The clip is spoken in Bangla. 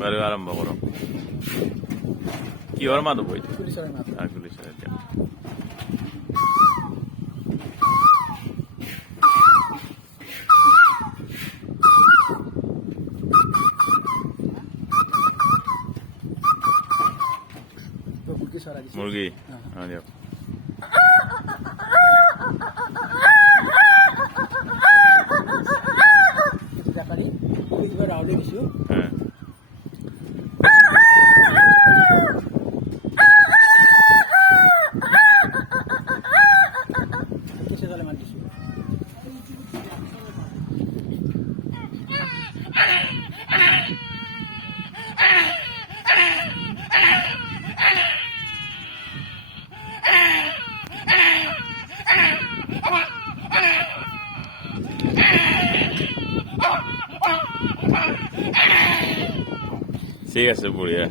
বারে আরম্ভ করো কি ওর মাদক হইছে পুলিশের মাথা আর পুলিশের তো মুরগি সরা দিছে মুরগি হ্যাঁ। হ্যাঁ দিও কিছু টাকারি পুলিশ বার আউলে দিছো হ্যাঁ কিসে দলে মার দিছো ঠিক আছে বুড়িয়া